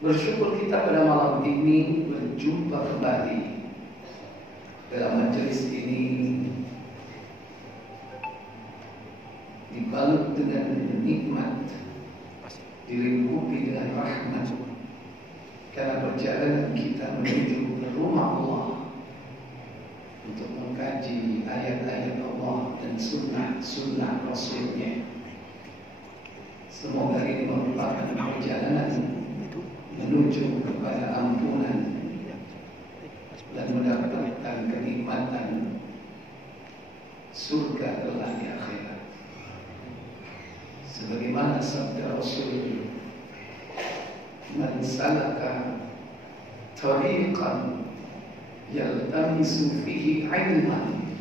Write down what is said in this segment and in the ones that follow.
Bersyukur kita pada malam ini berjumpa kembali dalam majelis ini, dibalut dengan nikmat, dilingkupi dengan rahmat, karena perjalanan kita menuju rumah Allah untuk mengkaji ayat-ayat Allah dan sunnah Rasulnya. Semoga ini merupakan perjalanan menuju kepada ampunan dan mendapatkan kenikmatan surga kelak di akhirat. Sebagaimana sabda Rasul, "Man salaka tariqan yaltamisu fihi ilman."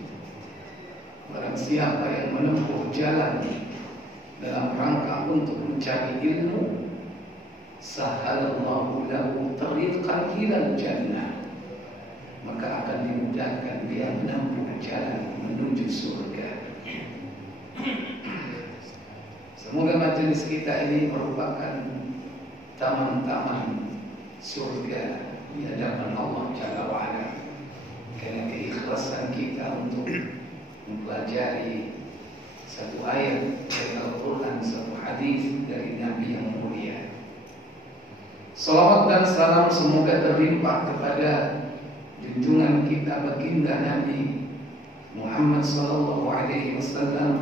Barang siapa yang menempuh jalan dalam rangka untuk mencari ilmu, sahalallahu lahu tariqan ilal jannah, maka akan dimudahkan dia menempuh jalan menuju surga. Semoga majelis kita ini merupakan taman-taman surga di hadapan Allah Jalla wa'ala, karena keikhlasan kita untuk mempelajari satu ayat dari Al-Quran, satu hadis dari Nabi yang mulia. Salawat dan salam semoga terlimpah kepada junjungan kita baginda Nabi Muhammad sallallahu alaihi wasallam.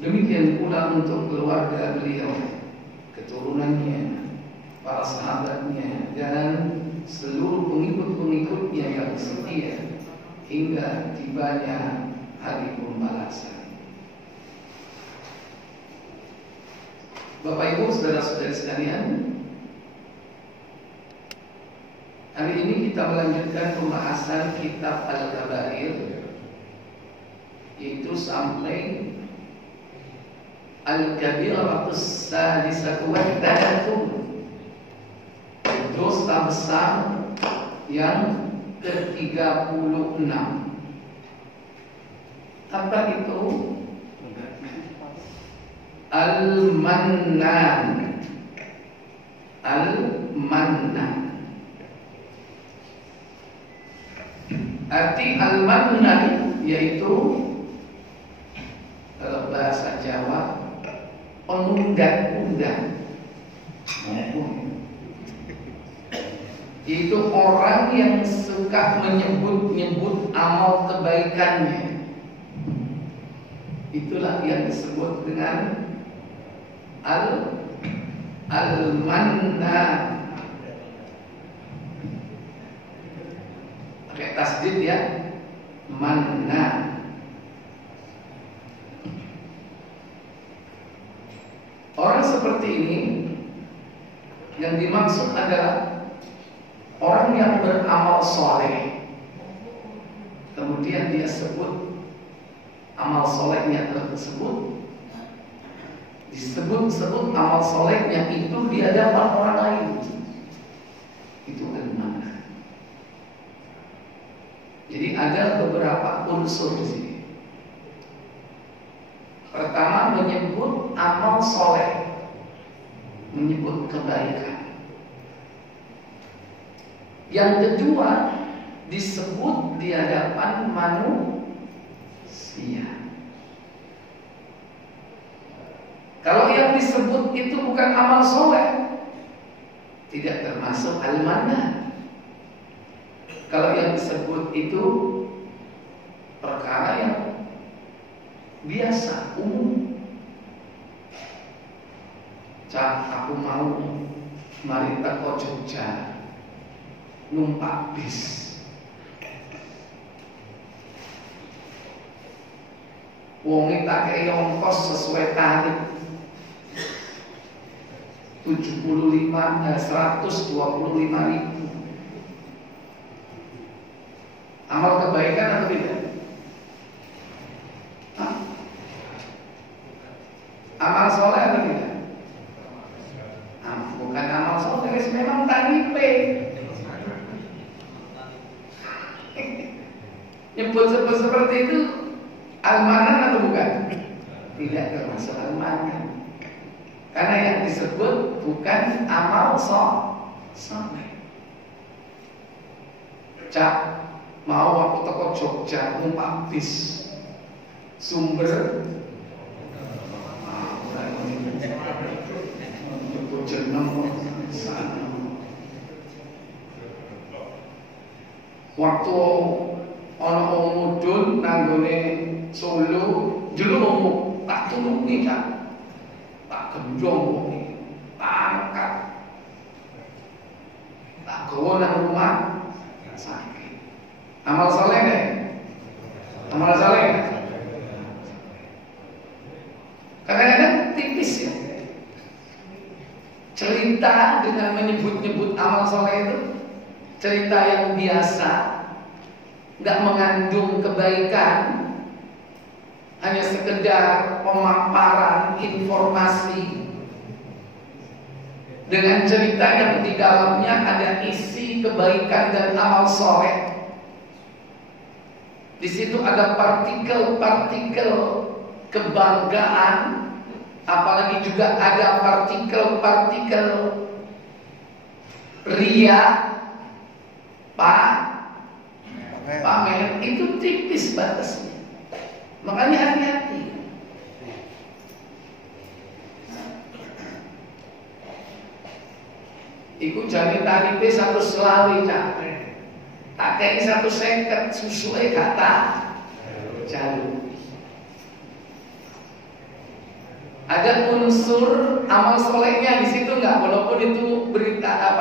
Demikian pula untuk keluarga beliau, keturunannya, para sahabatnya, dan seluruh pengikut-pengikutnya yang setia hingga tibanya hari pembalasan. Bapak Ibu, saudara-saudari sekalian, hari ini kita melanjutkan pembahasan kitab Al-Kabair, yaitu sampai Al-Kabiratus Salisatu Wathalathun, dosa besar yang ke-36. Apa itu? Al-Mannan. Al-Mannan. Arti Al-Mannan yaitu dalam bahasa Jawa pengunggah-unggah. Itu orang yang suka menyebut-nyebut amal kebaikannya. Itulah yang disebut dengan Al-Mannan. Pakai tasdid ya, Mannan. Orang seperti ini yang dimaksud adalah orang yang beramal soleh, kemudian dia sebut amal solehnya tersebut, disebut-sebut amal solehnya itu di hadapan orang lain. Itu al-mannan. Jadi ada beberapa unsur di sini. Pertama, menyebut amal soleh, menyebut kebaikan. Yang kedua, disebut di hadapan manusia. Kalau yang disebut itu bukan amal soleh, tidak termasuk al-mannan. Kalau yang disebut itu perkara yang biasa, umum. Cak, aku mau mari teko Jogja, numpak bis. Wonge tak kei ongkos sesuai tarif 125.000. Amal kebaikan atau tidak? Hah? Amal soleh atau tidak? Bukan amal soleh, memang tarife. Nyebut-sebut seperti itu al-mannan atau bukan? Tidak termasuk al-mannan. Karena yang disebut bukan amal soleh. Cak, mau aku teko Jogja numpak bis sumber waktu ana wong mudhun nanggone Solo jlumu tak tulungi Cak, tak gendong wong iki, tak angkat, tak gawa nang rumah sakit. Amal saleh deh, amal saleh. Kadang-kadang tipis ya. Cerita dengan menyebut-nyebut amal saleh itu cerita yang biasa, nggak mengandung kebaikan, hanya sekedar pemaparan informasi dengan cerita yang di dalamnya ada isi kebaikan dan amal soleh. Di situ ada partikel-partikel kebanggaan, apalagi juga ada partikel-partikel ria, pamer. Itu tipis batasnya. Makanya hati-hati. Iku jari tarife 100 selawi Cak. Tak kei 150 susuke kata jalur. Ada unsur amal solehnya di situ nggak? Walaupun itu berita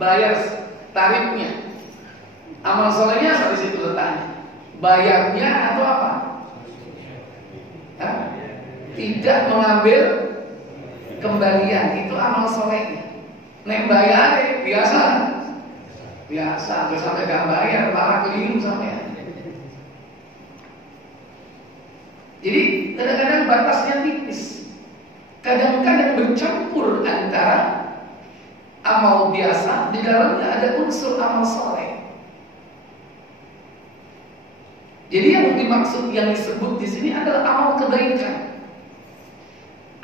bayar tarifnya. Amal solehnya apa di situ letaknya? Bayarnya atau apa? Tidak mengambil kembalian, itu amal solehnya. Nek bayar biasa, terus sampai gak bayar malah keliru sampai. Jadi kadang-kadang batasnya tipis, kadang-kadang bercampur antara amal biasa, di dalamnya ada unsur amal soleh. Jadi yang dimaksud, yang disebut di sini adalah amal kebaikan.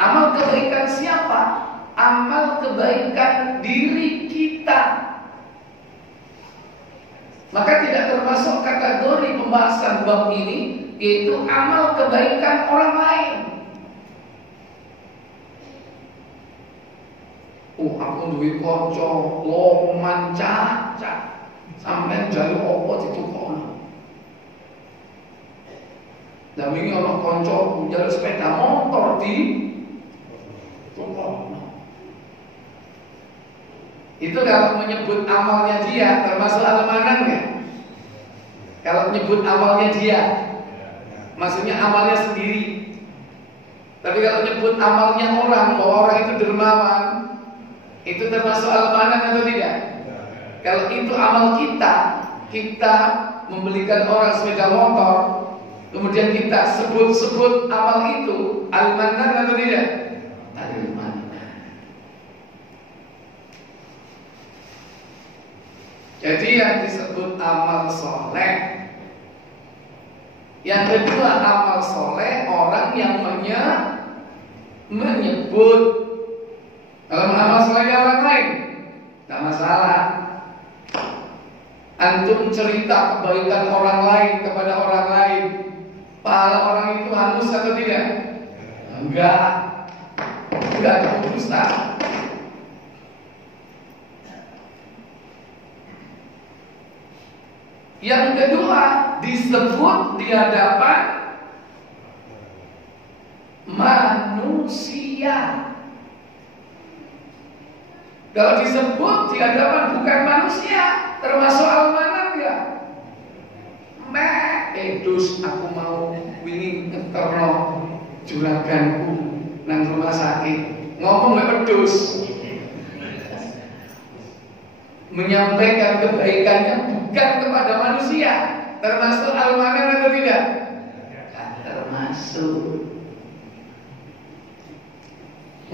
Amal kebaikan siapa? Amal kebaikan diri kita. Maka tidak termasuk kategori pembahasan bab ini, yaitu amal kebaikan orang lain. Aku duwe kanca loman cacat, sampeyan njaluk apa ditukokno. Dan ini orang konco jalur sepeda motor di tukokno. Itu kalau menyebut amalnya dia termasuk almanan nggak? Kalau menyebut amalnya dia, maksudnya amalnya sendiri. Tapi kalau menyebut amalnya orang, bahwa orang itu dermawan, itu termasuk almanan atau tidak? Kalau itu amal kita membelikan orang sepeda motor, kemudian kita sebut-sebut amal itu, almanan atau tidak? Almanan. Jadi yang disebut amal soleh. Yang kedua, amal soleh orang yang menyebut. Kalau amal solehnya orang lain, tidak masalah. Antum cerita kebaikan orang lain kepada orang lain, pahala orang itu hangus atau tidak? Enggak ada urusan. Yang kedua, disebut di hadapan manusia. Kalau disebut di hadapan bukan manusia, termasuk almanan ya. Dus aku mau wingi ngeterno juraganku nang rumah sakit, ngomong mek pedus. Menyampaikan kebaikannya bukan kepada manusia, termasuk almanan atau tidak? Termasuk.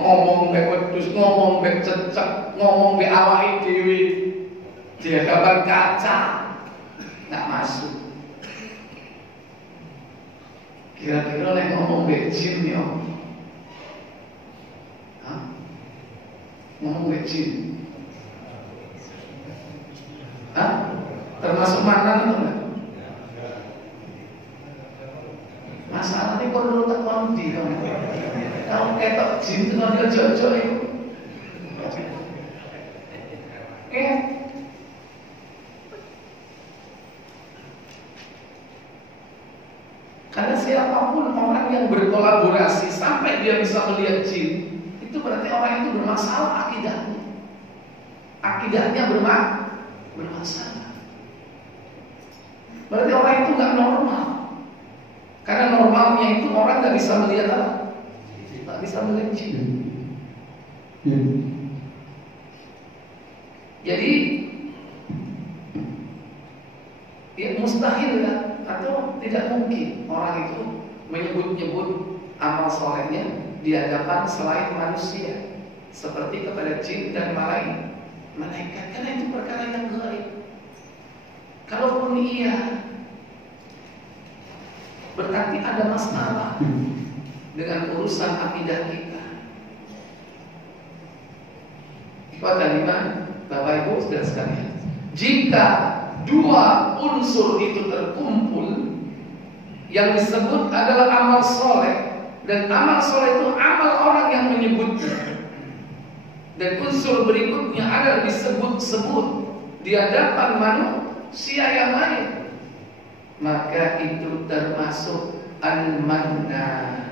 Ngomong mek wedhus, ngomong mek cecek, ngomong mek awake dhewe di hadapan kaca, nggak masuk. Kira-kira nek ngomong mek jin yo, ngomong ke jin. Hah? Termasuk mantan atau enggak? Masalahnya kok dulu tak kondi kamu ketok jin itu nanti ojo-ojo itu. Karena siapapun orang yang berkolaborasi sampai dia bisa melihat jin, itu berarti orang itu bermasalah akidahnya. Akidahnya bermasalah. Berarti orang itu nggak normal. Karena normalnya itu orang nggak bisa melihat apa? Nggak bisa melihat jin. Jadi ya mustahil kan? Atau tidak mungkin orang itu menyebut-nyebut amal solehnya di hadapan selain manusia, seperti kepada jin dan malaikat, karena itu perkara yang gaib. Kalaupun iya, berarti ada masalah dengan urusan akidah kita. Pada lima, Bapak Ibu saudara sekalian, jika dua unsur itu terkumpul, yang disebut adalah amal soleh, dan amal soleh itu amal orang yang menyebutnya, dan unsur berikutnya adalah disebut-sebut di hadapan manusia yang lain, maka itu termasuk al-mannan.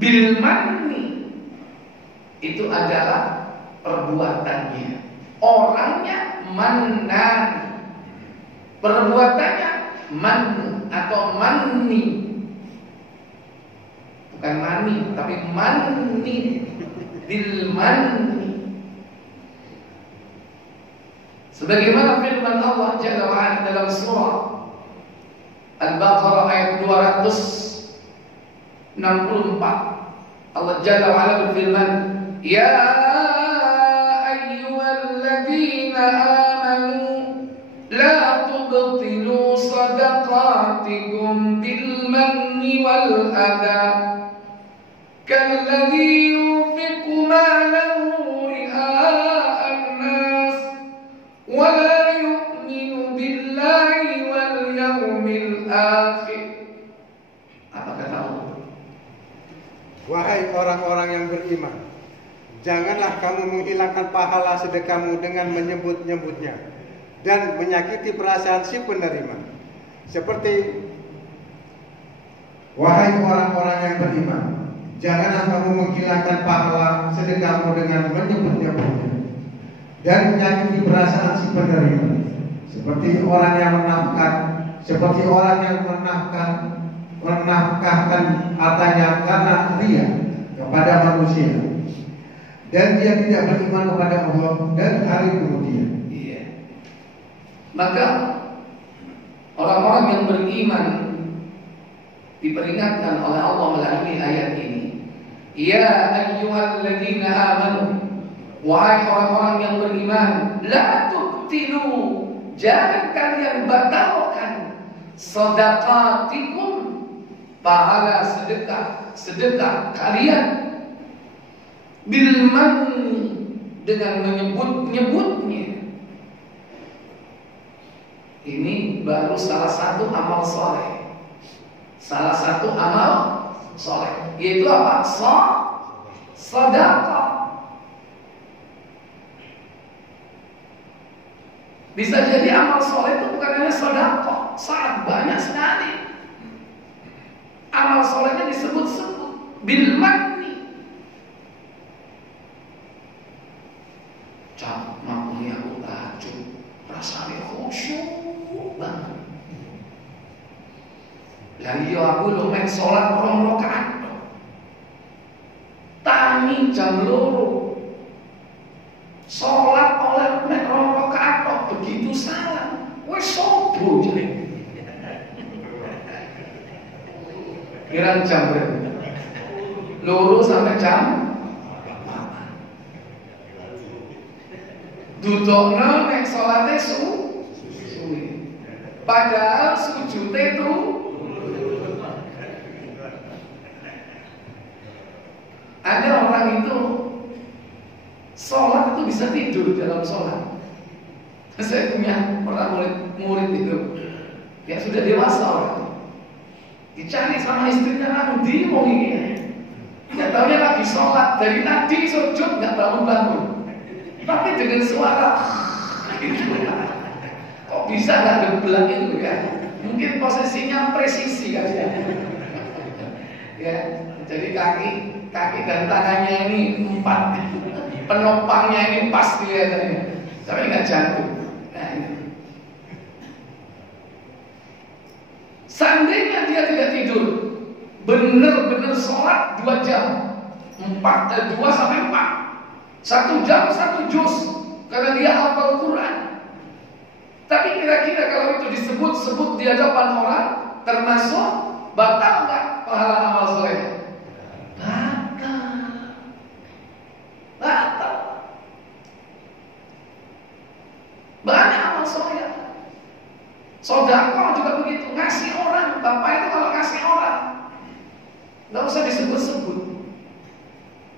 Bil manni itu adalah perbuatannya, orangnya mannan, perbuatannya man atau manni, bukan mani tapi manni, bil manni. Sebagaimana firman Allah Jalla wa Ala dalam surah Al-Baqarah ayat 264, Allah Jalla wa Ala berfirman, ya ayyuhalladzina amanu la tubtilu sadaqatikum bil manni wal adha kalladzi yunfiqu malahu ria'an nas wa la yu'minu billahi wal yawmil akhir. Apa kata Allah? Wahai orang-orang yang beriman, janganlah kamu menghilangkan pahala sedekahmu dengan menyebut-nyebutnya dan menyakiti perasaan si penerima. Seperti, wahai orang-orang yang beriman, janganlah kamu menghilangkan pahala sedekahmu dengan menyebut-nyebutnya dan menyakiti perasaan si penerima. Seperti orang yang menafkahkan hartanya karena ria kepada manusia, dan dia tidak beriman kepada Allah dan hari kemudian. Iya. Maka orang-orang yang beriman diperingatkan oleh Allah melalui ayat ini. Ya ayyuhalladzina amanu, wahai orang-orang yang beriman, la tubtilu, jangan kalian batalkan sadaqatikum, pahala sedekah kalian, bil manni, dengan menyebut-nyebutnya. Ini baru salah satu amal soleh. Salah satu amal soleh, yaitu apa? Sedekah. Bisa jadi amal soleh itu bukan hanya sedekah, sangat banyak sekali. Amal solehnya disebut-sebut bil manni. Cak maknya aku tahajud, rasanya khusyuk banget. Lah iya aku lho mek salat 2 rakaat. Tangi jam 2. Salat oleh mek 2 rakaat begitu salah. Wis sobo jare. Kira jam berapa? 2 sampai jam 4. Dudukna nek salate suwi. Padahal sujute itu Ada orang itu sholat itu bisa tidur dalam sholat. Saya punya orang murid itu, ya sudah dewasa orang, dicari sama istrinya, nanti mau ini, nggak tahunya lagi sholat, dari tadi sujud nggak bangun, tapi dengan suara, gitu. Kok bisa nggak geblak itu ya? Mungkin posisinya presisi kan ya. Ya, jadi kaki dan tangannya ini 4, penopangnya ini pas kelihatannya, tapi nggak jatuh. Nah, ini. Seandainya dia tidak tidur, benar-benar sholat 2 jam, 2 sampai 4, 1 jam 1 juz, karena dia hafal Quran. Tapi kira-kira kalau itu disebut di hadapan orang, termasuk batal nggak pahala amal soleh? Batal. Banyak amal soleh. Sedekah juga begitu, ngasih orang. Bapak itu kalau ngasih orang, nggak usah disebut-sebut.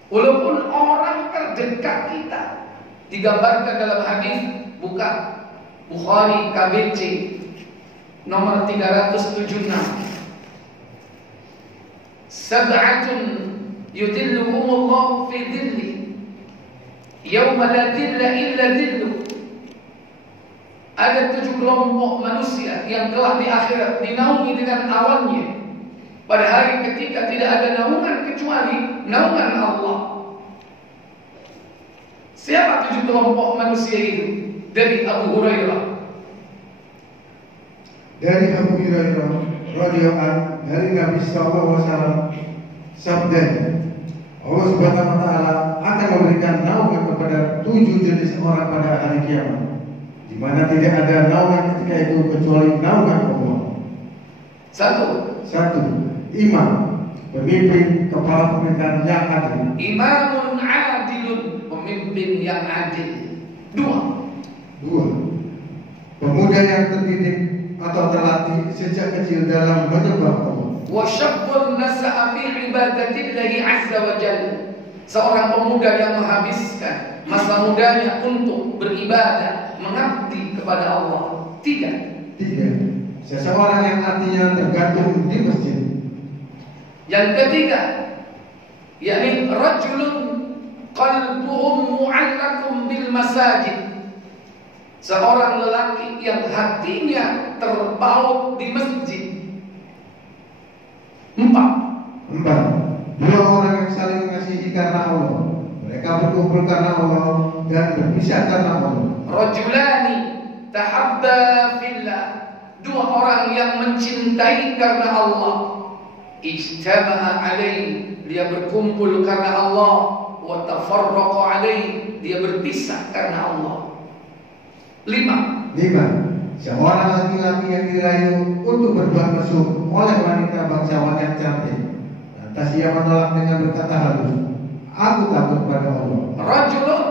Walaupun orang terdekat kita, digambarkan dalam hadis, buka Bukhari KBC nomor 376. Sab'atun yudilluhumullahu fi dhilli yauma la dhilla illa dhillu. Ada 7 kelompok manusia yang telah di akhirat dinaungi dengan awannya pada hari ketika tidak ada naungan kecuali naungan Allah. Siapa 7 kelompok manusia itu? Dari Abu Hurairah. Dari Abu Hurairah radhiyallahu anhu, dari Nabi sallallahu alaihi wasallam, sabdanya, Allah Subhanahu wa taala akan memberikan naungan kepada 7 jenis orang pada hari kiamat, di mana tidak ada naungan ketika itu kecuali naungan Allah. Satu, imam, pemimpin, kepala pemerintahan yang adil. Imamun adilun, pemimpin yang adil. 2, pemuda yang terdidik atau terlatih sejak kecil dalam menyembah Allah. Wa syabbun nasa'a fi ibadatillahi azza wa jalla. Seorang pemuda yang menghabiskan masa mudanya untuk beribadah, mengabdi kepada Allah. 3, seseorang yang hatinya tergantung di masjid. Yang ketiga, yakni rajulun qalbuhum mu'allaqun bil masajid. Seorang lelaki yang hatinya terpaut di masjid. 4, 2 orang yang saling mengasihi karena Allah. Mereka berkumpul karena Allah dan berpisah karena Allah. Rajulani tahabba fillah. 2 orang yang mencintai karena Allah. Ijtama'a alaihi, dia berkumpul karena Allah. Wa tafarraqa alaihi, dia berpisah karena Allah. 5, seorang laki-laki yang dirayu untuk berbuat mesum oleh wanita bangsawan yang cantik, lantas ia menolak dengan berkata halus, aku takut pada Allah. Rajulun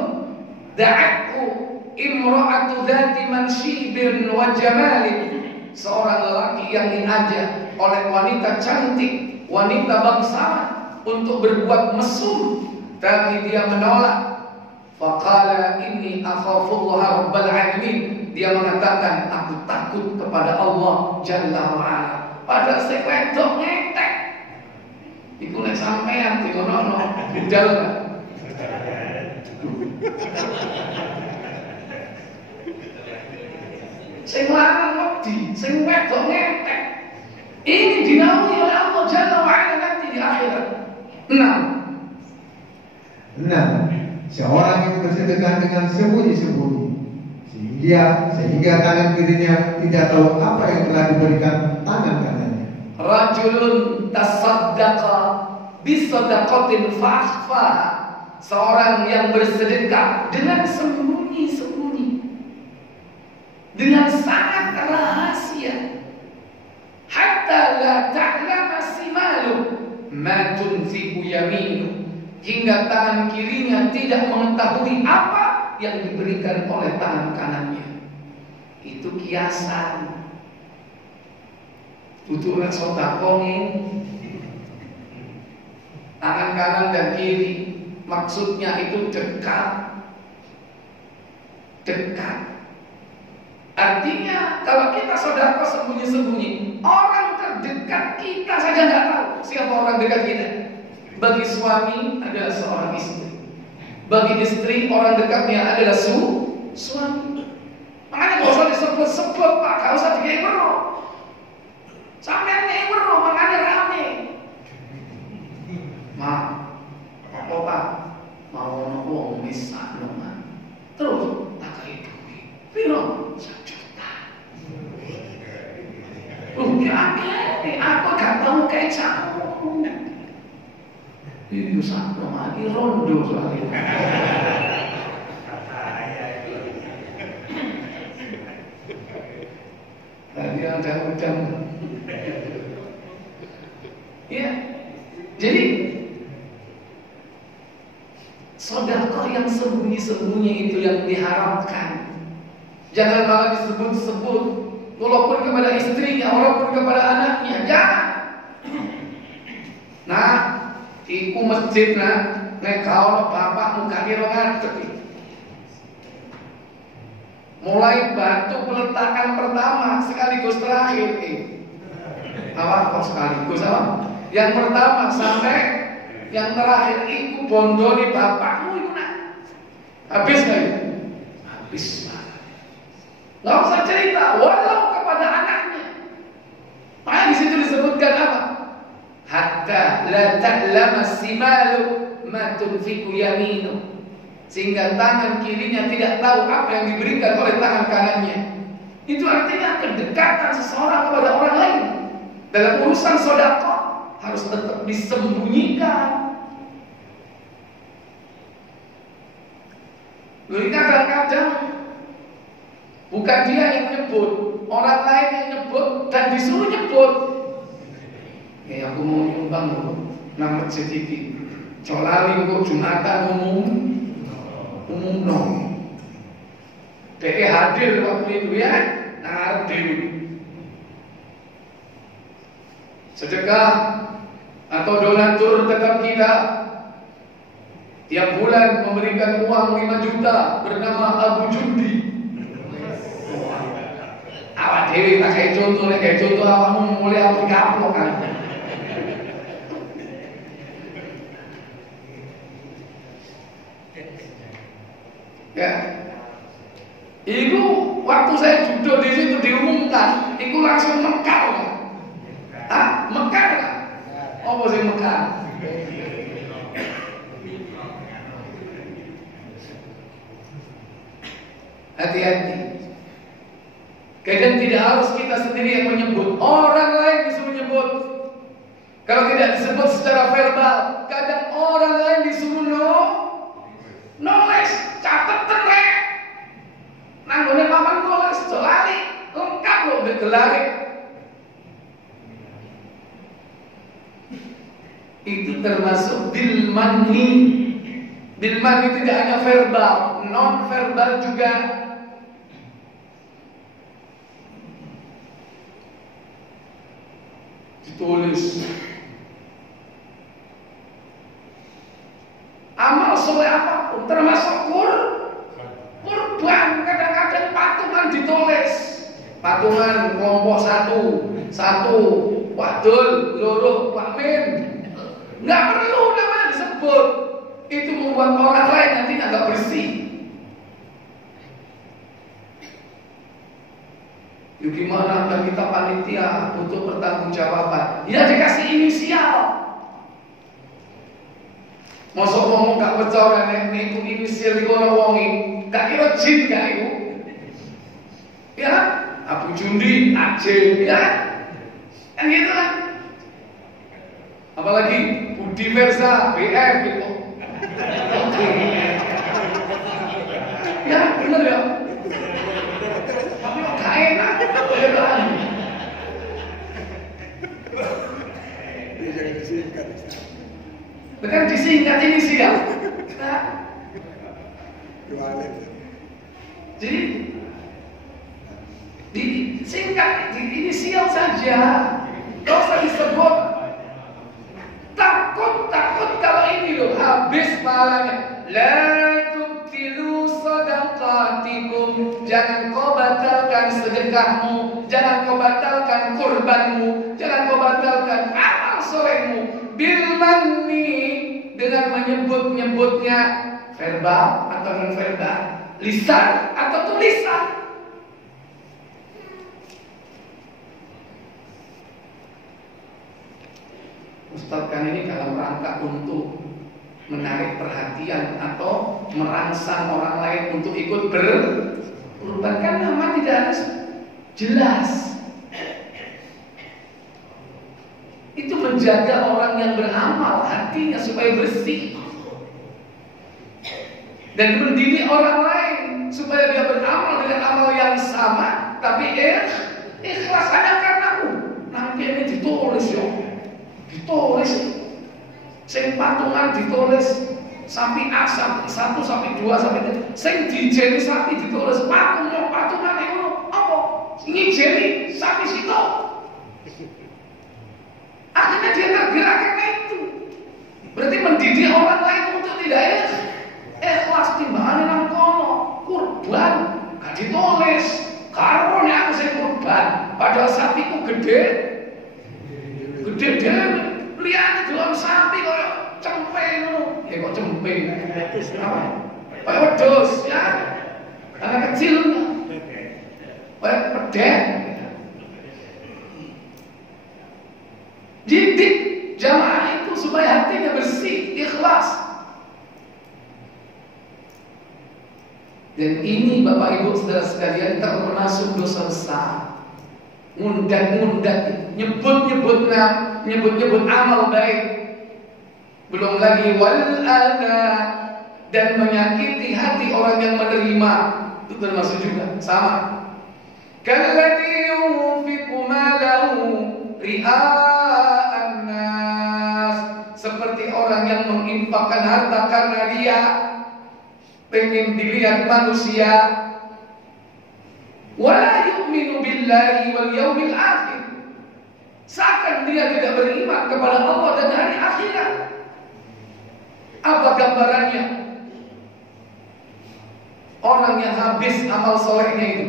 da'athu imra'atu dhati manshibin wa jamalin. Seorang lelaki yang diajak oleh wanita cantik, wanita bangsawan untuk berbuat mesum, tapi dia menolak. Faqala inni akhafullaha rabbal alamin. Dia mengatakan, aku takut kepada Allah Jalla wa'ala. Pada sekwedok ngetek iku nek sampean dikono budal gak? Sing lanang wedi, sing wedok ngetek. Ini dinaungi oleh Allah Jalla wa'ala nanti di akhirat. 6, seorang yang bersedekah dengan sembunyi-sembunyi, sehingga tangan kirinya tidak tahu apa yang telah diberikan tangan kanannya. Rajulun tasaddaqa bisadaqatin fa'akhfa. Seorang yang bersedekah dengan sembunyi-sembunyi, dengan sangat rahasia, hatta la ta'lama simalu ma tunfiqu yaminu, hingga tangan kirinya tidak mengetahui apa yang diberikan oleh tangan kanannya. Itu kiasan. Butuh sedekah tangan kanan dan kiri. Maksudnya itu dekat. Artinya kalau kita sedekah sembunyi-sembunyi, orang terdekat kita saja nggak tahu siapa orang dekat kita. Bagi suami adalah seorang istri, bagi istri orang dekatnya adalah suami. Makanya gak usah disebut-sebut Pak, gak usah dikebero. Sampai ngebero, makanya rame. Apa Pak? Mau ngomong bisa dong. Terus tak kayak duit. Piro? 1 juta. Aku gak tahu kayak kamu. Ini sama lagi rondo soalnya. Tadi ada. Ya, jadi sedekah yang sembunyi-sembunyi itu yang diharapkan. Jangan malah disebut-sebut, walaupun kepada istrinya, walaupun kepada anaknya, jangan. Nah, iku masjid nek kalau bapak muka kira ngadeg. Mulai batu peletakan pertama sekaligus terakhir kok sekaligus apa? Yang pertama sampai yang terakhir iku bondone bapakmu iku nak. Habis enggak itu? Habis. Nggak usah cerita, walau kepada anaknya. Makanya di situ disebutkan apa? Hatta la ta'lama simalu ma tunfiqu yaminu. Sehingga tangan kirinya tidak tahu apa yang diberikan oleh tangan kanannya. Itu artinya kedekatan seseorang kepada orang lain dalam urusan sedekah harus tetap disembunyikan. Lalu kadang-kadang bukan dia yang nyebut, orang lain yang nyebut dan disuruh nyebut. Aku mau nyumbang nang masjid iki. Colali kok Jumatan umum no. Dia hadir waktu itu ya, ngarep dewi. Sedekah atau donatur tetap kita tiap bulan memberikan uang 5 juta bernama Abu Jundi. Awak dewi tak kayak contoh awakmu mulai aku kapok kan. Ya, itu waktu saya duduk di situ diumumkan, itu langsung mekar. Mekar? Apa sih mekar? Hati-hati. Kadang tidak harus kita sendiri yang menyebut, orang lain disuruh menyebut. Kalau tidak disebut secara verbal, kadang orang lain disuruh nulis, catet terek. Nanggone paman nulis, lari, lengkap loh udah gelari. Itu termasuk bil manni. Bil manni tidak hanya verbal, non verbal juga. Ditulis. Amal soleh apapun termasuk kurban, kadang-kadang patungan ditulis. Patungan kelompok satu wadul, loro wakmin. Nggak perlu namanya disebut. Itu membuat orang lain nanti nggak bersih. Gimana dan kita panitia untuk pertanggungjawaban? Ya dikasih inisial. Mosok ngomong gak percaya nek niku inisial iku ora wonge. Gak kira jin gak iku. Ya, Abu Jundi, Acil, ya. Kan gitu kan. Apalagi Budi Versa, BF gitu. Ya, bener ya. Tapi kok gak enak. Bukan disingkat inisial. Jadi disingkat di inisial saja. Gak usah disebut. Takut itu habis pahalanya. La tubtilu sadaqatikum, jangan kau batalkan sedekahmu, jangan kau batalkan kurbanmu, jangan kau batalkan amal solehmu bil manni, dengan menyebut-nyebutnya verbal atau non verbal, lisan atau tulisan. Ustaz kan ini dalam rangka untuk menarik perhatian atau merangsang orang lain untuk ikut berkurban, kan nama tidak harus jelas. Itu menjaga orang yang beramal hatinya supaya bersih, dan mendidik orang lain supaya dia beramal dengan amal yang sama, tapi ikhlas hanya karenamu. Nanti ini ditulis ditulis, sing patungan ditulis sapi A, sapi 1, sapi 2, sapi 3, sing dijeni sapi ditulis patungan itu apa? Ngijeni sapi situ. Akhirnya dia tergerak karena itu. Berarti mendidik orang lain untuk tidak ikhlas timbangan nang kono kurban gak ditulis karone aku sing kurban, padahal sapiku gede dhewe, liyane doang sapi koyo cempe ngono. Ya kok cempe? Apa? Kayak wedhus ya. Anak kecil. Kayak pedek. Didik jamaah itu supaya hatinya bersih, ikhlas. Dan ini Bapak Ibu Saudara sekalian termasuk dosa besar. Ngundat-ngundat, nyebut-nyebut amal baik. Belum lagi wal adha, dan menyakiti hati orang yang menerima, itu termasuk juga sama. Kalladzi yunfiqu malahu ria'an nas, seperti orang yang menginfakkan harta karena dia pengen dilihat manusia. Wala yu'minu billahi wal yaumil akhir, seakan dia tidak beriman kepada Allah dan hari akhirat. Apa gambarannya? Orang yang habis amal solehnya itu,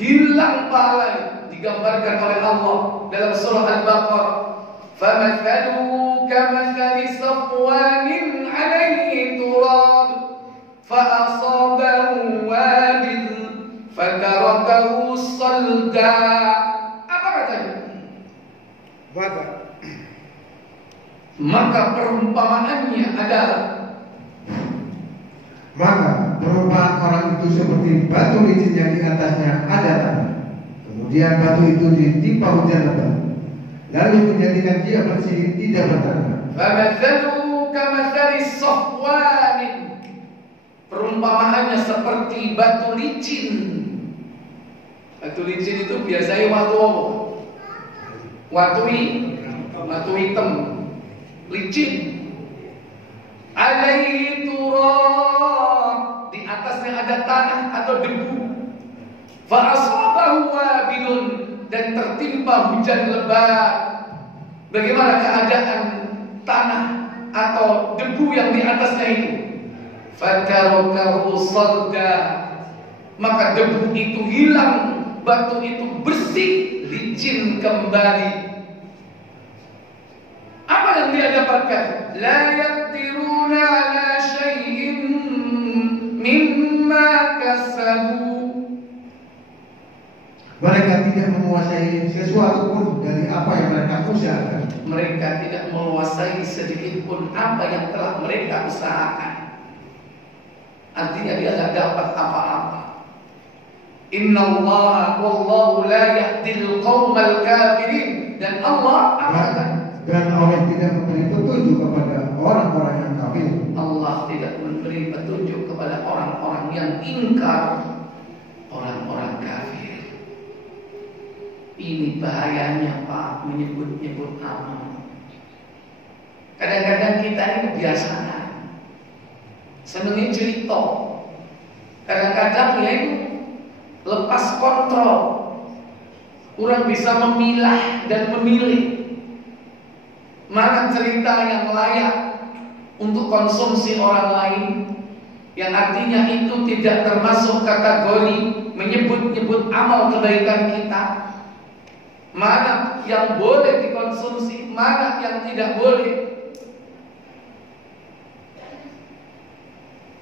hilang pahalanya, digambarkan oleh Allah dalam surah Al-Baqarah. Famathaluhu kamathali safwanin 'alaihi turab fa'asabahu wabil fatarakahu salda. Apa katanya? Maka perumpamaannya adalah, maka perumpamaan orang itu seperti batu licin yang di atasnya ada tanah. Kemudian batu itu ditimpa hujan lebat, lalu menjadikan dia bersih, tidak bertanah. famathaluhu kamathali safwanin, perumpamaannya seperti batu licin. Batu licin itu biasanya watu hitam, licin. Alaihi turab, di atasnya ada tanah atau debu. Fa asabahu wabilun, dan tertimpa hujan lebat. Bagaimana keadaan tanah atau debu yang di atasnya itu? Fatarakahu salda, maka debu itu hilang, batu itu bersih, licin kembali. Apa yang dia dapatkan? La yaqdiruna ala syai'in mimma kasabu, mereka tidak menguasai sesuatu pun dari apa yang mereka usahakan. Mereka tidak menguasai sedikit pun apa yang telah mereka usahakan. Artinya dia tidak dapat apa-apa. Innallaha wallahu la yahdil qaumal kafirin, dan Allah akan, dan Allah tidak memberi petunjuk kepada orang-orang yang kafir. Allah tidak memberi petunjuk kepada orang-orang yang ingkar, orang-orang kafir. Ini bahayanya Pak, menyebut-nyebut amal. Kadang-kadang kita ini kebiasaan, senengnya cerita. Kadang-kadang ya itu lepas kontrol, kurang bisa memilah dan memilih mana cerita yang layak untuk konsumsi orang lain, yang artinya itu tidak termasuk kategori menyebut-nyebut amal kebaikan kita. Mana yang boleh dikonsumsi, mana yang tidak boleh.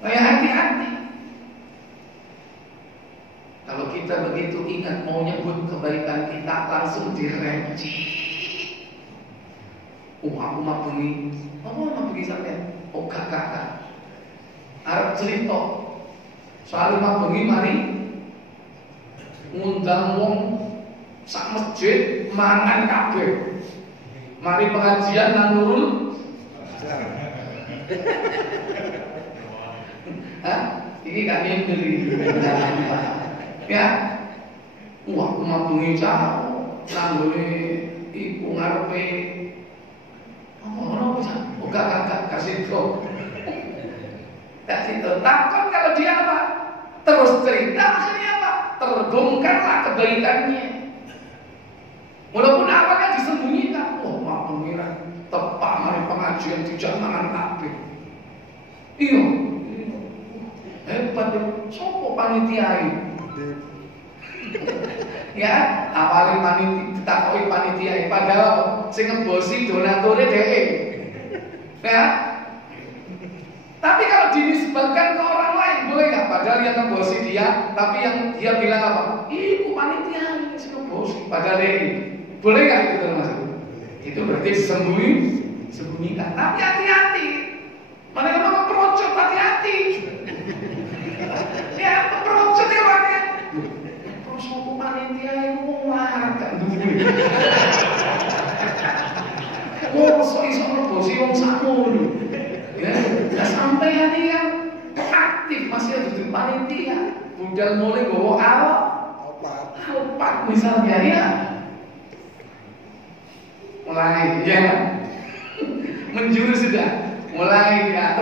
Hati-hati. Kalau kita begitu ingat mau nyebut kebaikan kita, langsung direci. Aku mah bengi. Apa mah bengi sampean? Oh kakak. Arep cerita. Soal mah bengi mari ngundang wong sak masjid mangan kabeh. Mari pengajian nang Nurul. Hah? Ini kan beli. Ya. Wah, aku mah bengi cah nang ngene iku ngarepe apa bisa? Kakak kasih tau. Kasih tau. Takut kalau dia apa? Terus cerita akhirnya apa? Terbongkarlah kebaikannya. Walaupun awalnya disembunyikan. Oh, mak pengiran tepak mari pengajian dijak mangan kabeh. Iya. Hebat ya. Sopo panitia iki? Ya, awalnya panitia ditakoki panitia padahal sing ngebosi donatore dhewe. Ya. Tapi kalau dinisbatkan ke orang lain boleh nggak? Padahal yang ngebosi dia, tapi yang dia bilang apa? Iku panitia sing ngebosi padahal dia. Boleh nggak itu termasuk? Itu berarti sembunyikan. Tapi hati-hati. Mana yang mau perocot hati-hati. Ya, perocot ya hati-hati. Sopo panitia iku warak gak duwe. Iso ngebosi wong sakmono. Ya, enggak sampai hati yang aktif masih ada di panitia. Budal mulai bawa alpat misalnya ya. Mulai ya. Menjurus sudah. Mulai ya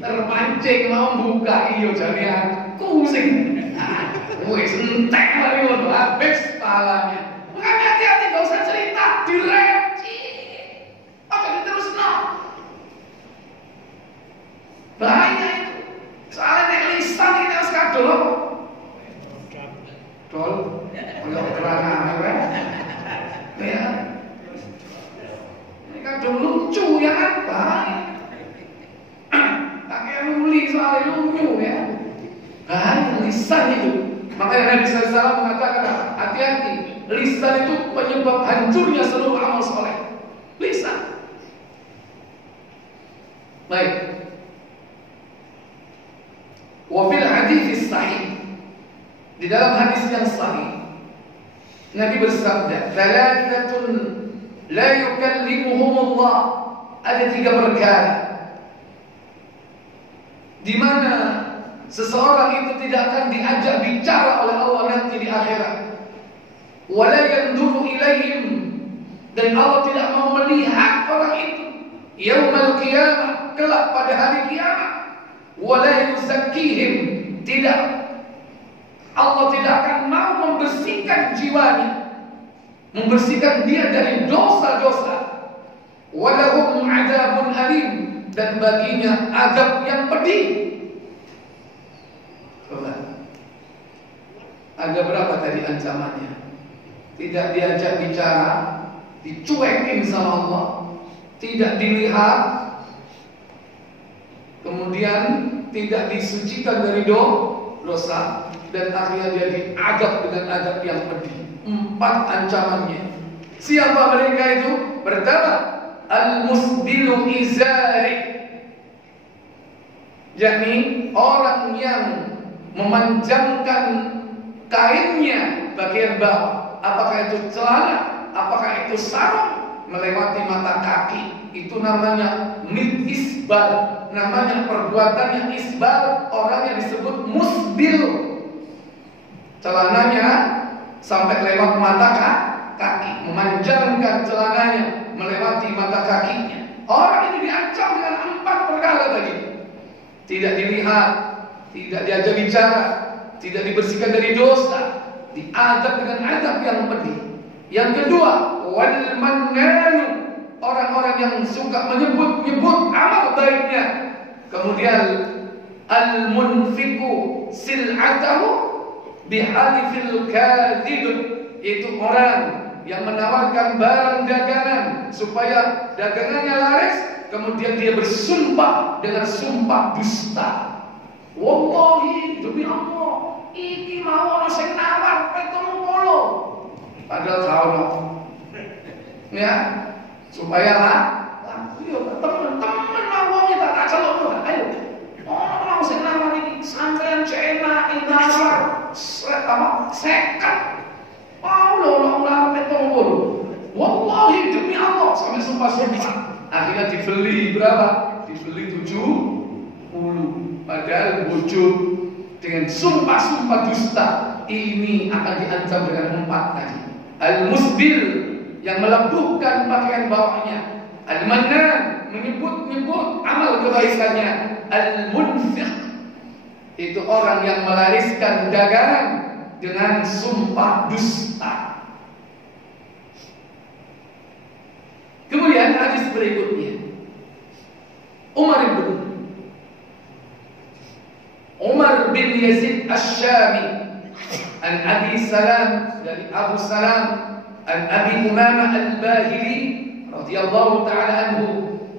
terpancing mau buka iyo jane aku sing wis entek lagi ngono habis palanya. Makanya hati-hati gak usah cerita, direci. Oke diterusno. Bahaya itu. Soalnya nek lisan iki harus kadol. Dol. Ono kerana ya. Ya. Ini kadol lucu ya kan? Bahaya. Tak kayak luli soalnya lucu ya. Bahaya lisan itu. Makanya Nabi SAW mengatakan hati-hati, lisan itu penyebab hancurnya seluruh amal soleh. Lisan. Baik. Wafil hadis sahih, di dalam hadis yang sahih Nabi bersabda, "Thalathatun la yukallimuhumullah." Ada 3 perkara di mana seseorang itu tidak akan diajak bicara oleh Allah nanti di akhirat. Wala yanzuru ilaihim, dan Allah tidak mau melihat orang itu yaumul qiyamah, kelak pada hari kiamat. Wala yuzakkihim, Allah tidak akan mau membersihkan jiwanya, membersihkan dia dari dosa-dosa. Walahum adzabun alim, dan baginya azab yang pedih. Ada berapa tadi ancamannya? Tidak diajak bicara, dicuekin sama Allah, tidak dilihat, kemudian tidak disucikan dari dosa, dan akhirnya dia diadab dengan adab yang pedih. 4 ancamannya. Siapa mereka itu? Pertama, al-musbilu izari, yakni orang yang memanjangkan kainnya bagian bawah, apakah itu celana, apakah itu sarung, melewati mata kaki. Itu namanya isbal, namanya perbuatannya isbal. Orang yang disebut musbil, celananya sampai lewat mata kaki, memanjangkan celananya melewati mata kakinya. Orang ini diancam dengan 4 perkara tadi. Tidak dilihat, tidak diajak bicara, tidak dibersihkan dari dosa, diadab dengan adab yang pedih. Yang kedua, wal mannanu, orang-orang yang suka menyebut-nyebut amal baiknya. Kemudian al-munfiqu sil'atahu bihalifil kadhib, itu orang yang menawarkan barang dagangan supaya dagangannya laris, kemudian dia bersumpah dengan sumpah dusta. Wallahi demi Allah, iki mau ana sing nawar 70. Padahal kaono. Ya, supaya laku yo temen-temen mau kita tak celok. Ayo. Ono sing nawar iki sampean cena nawar seket. Mau lo nawar 70. Wallahi demi Allah sampai sumpah-sumpah. Akhirnya dibeli berapa? Dibeli 70. Padahal wujud dengan sumpah-sumpah dusta ini akan diancam dengan 4 tadi. Al-musbil, yang melepuhkan pakaian bawahnya. Al-mannan, menyebut-nyebut amal kebaikannya. Al-munfiq, itu orang yang melariskan dagangan dengan sumpah dusta. Kemudian hadis berikutnya, Umar bin Yazid Asy-Syami an Abi Salam, dari Abu Salam, an Abi Umamah Al-Bahili radhiyallahu ta'ala anhu,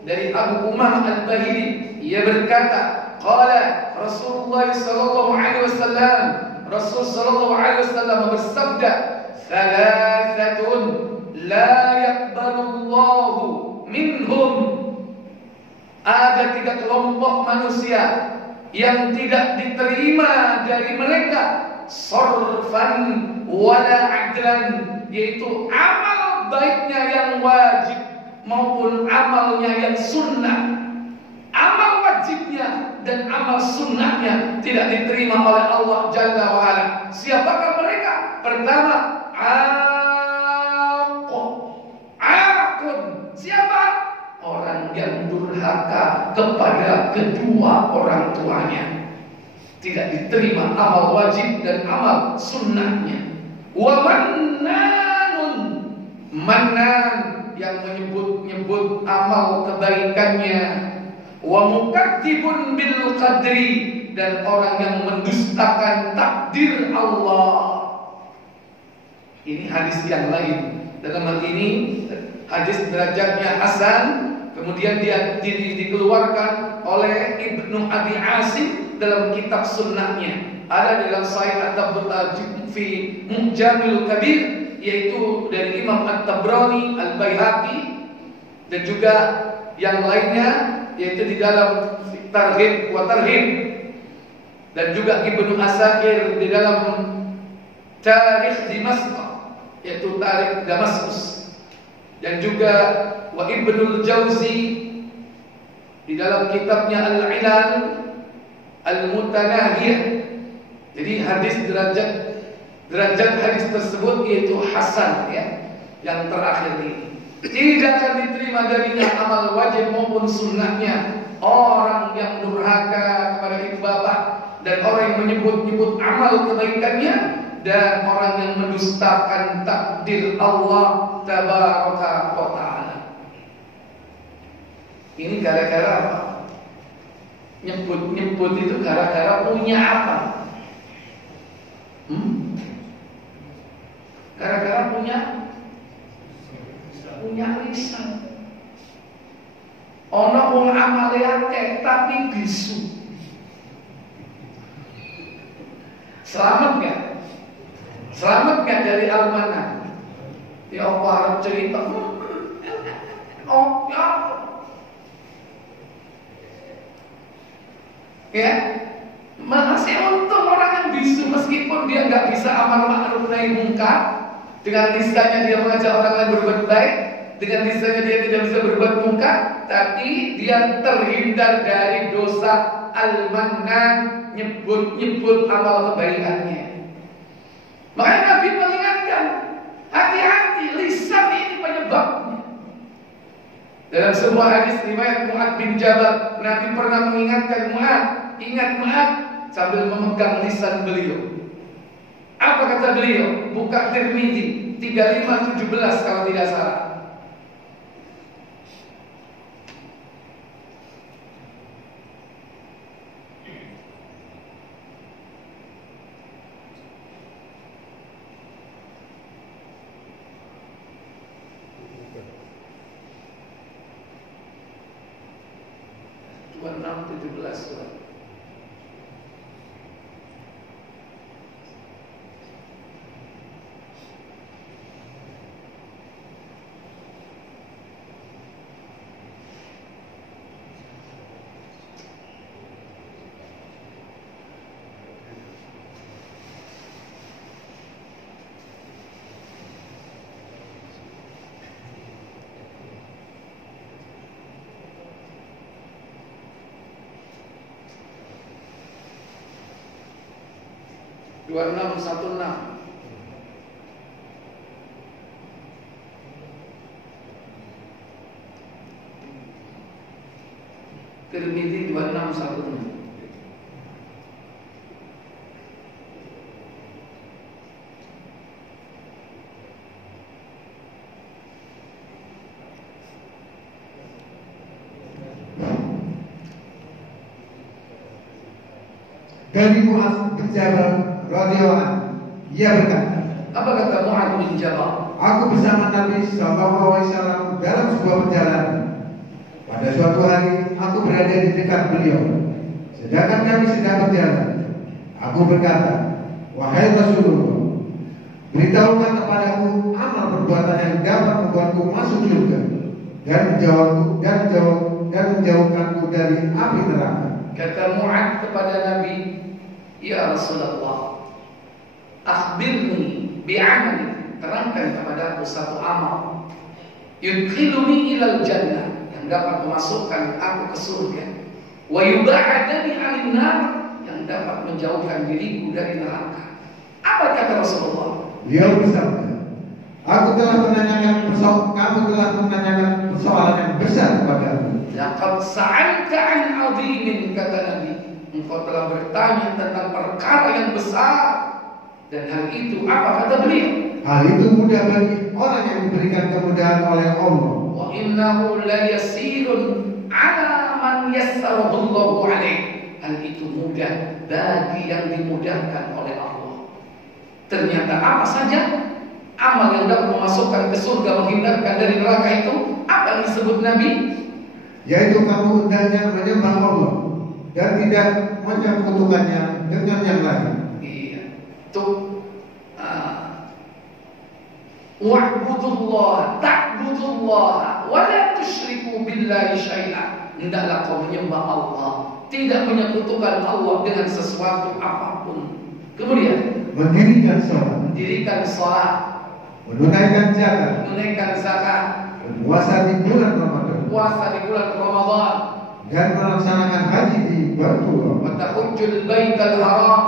dari Abu Umamah Al-Bahili, ia berkata, qala Rasulullah sallallahu alaihi wasallam, Rasul sallallahu alaihi wasallam bersabda, thalathatun la yaqbalullahu minhum, ada 3 kelompok manusia yang tidak diterima dari mereka sorfan wala adlan, yaitu amal baiknya yang wajib maupun amalnya yang sunnah. Amal wajibnya dan amal sunnahnya tidak diterima oleh Allah Jalla wa'ala. Siapakah mereka? Pertama, akun. Siapa? Orang yang durhaka kepada kedua orang tuanya, tidak diterima amal wajib dan amal sunnahnya. Wa mannanun, mannan, yang menyebut-nyebut amal kebaikannya. Wa mukadzibun bil qadri, dan orang yang mendustakan takdir Allah. Ini hadis yang lain. Dalam hal ini hadis derajatnya hasan, kemudian dia dikeluarkan oleh Ibnu Abi Asim dalam kitab sunnahnya. Ada dalam Sahih At-Tabrani fi Mu'jamil Kabir, yaitu dari Imam At-Tabrani, Al-Baihaqi, dan juga yang lainnya, yaitu di dalam Targhib wa Tarhib, dan juga Ibnu Asakir di dalam Tarikh Dimashq, yaitu Tarikh Damaskus, dan juga wa Ibnul Jauzi di dalam kitabnya Al-Ilal Al-Mutanahiyah. Jadi hadis derajat hadis tersebut yaitu hasan, ya, yang terakhir ini tidak akan diterima darinya amal wajib maupun sunnahnya. Orang yang durhaka kepada ibu bapak, dan orang yang menyebut-nyebut amal kebaikannya, dan orang yang mendustakan takdir Allah Tabaraka wa Ta'ala. Ini gara-gara apa? Nyebut-nyebut itu gara-gara punya apa? Gara-gara punya lisan. Ono wong amale akeh tapi bisu. Selamat gak? Selamat gak dari almanah? Ya Allah, harap cerita. Oh ya, ya, masih untung orang yang bisu, meskipun dia nggak bisa amar ma'ruf nahi munkar, dengan lisannya dia mengajak orang lain berbuat baik, dengan lisannya dia tidak bisa berbuat munkar, tapi dia terhindar dari dosa al-mannan, nyebut-nyebut amal kebaikannya. Makanya Nabi mengingatkan, hati-hati, lisan ini penyebabnya. Dalam sebuah hadis riwayat Mu'ad bin Jabal, Nabi pernah mengingatkan Mu'ad, ingat Mu'ad, sambil memegang lisan beliau. Apa kata beliau? Buka Tirmidzi 3517 kalau tidak salah. surat. Dua 2616. Tirmidzi 2616. Dari Mu'adz bin Jabal radhiyallahu anhu, ia berkata, Apa kata Mu'adz bin Jabal? aku bersama Nabi SAW dalam sebuah perjalanan. Pada suatu hari, aku berada di dekat beliau. Sedangkan kami sedang berjalan. Aku berkata, wahai Rasulullah, beritahukan kepadaku amal perbuatan yang dapat membuatku masuk surga dan menjauhkanku dari api neraka. Kata Mu'adz kepada Nabi, ya Rasulullah, akhbirni bi'amali, terangkan kepadaku satu amal yudkhiluni ilal jannah, yang dapat memasukkan aku ke surga, wa yub'adani 'anil nar, yang dapat menjauhkan diriku dari neraka. Apa kata Rasulullah? Beliau bersabda, kamu telah menanyakan persoalan yang besar kepadaku. Laqad sa'alta 'an 'azimin, kata Nabi, engkau telah bertanya tentang perkara yang besar. Dan hal itu apa kata beliau? Hal itu mudah bagi orang yang diberikan kemudahan oleh Allah. Wa innahu la yasirun 'ala man yassarahu Allahu 'alaihi. Hal itu mudah bagi yang dimudahkan oleh Allah. Ternyata apa saja amal yang dapat memasukkan ke surga, menghindarkan dari neraka itu, apa yang disebut Nabi? Yaitu kamu hendaknya menyembah Allah dan tidak menyekutukannya dengan yang lain. Iya. Tuh, wa'budullah, ta'budullah, wa la tusyriku billahi syai'an. Hendaklah kau menyembah Allah, tidak menyekutukan Allah dengan sesuatu apapun. Kemudian mendirikan sholat, menunaikan zakat, berpuasa di bulan Ramadan, dan melaksanakan haji di Baitullah. wa tahujjul baital haram.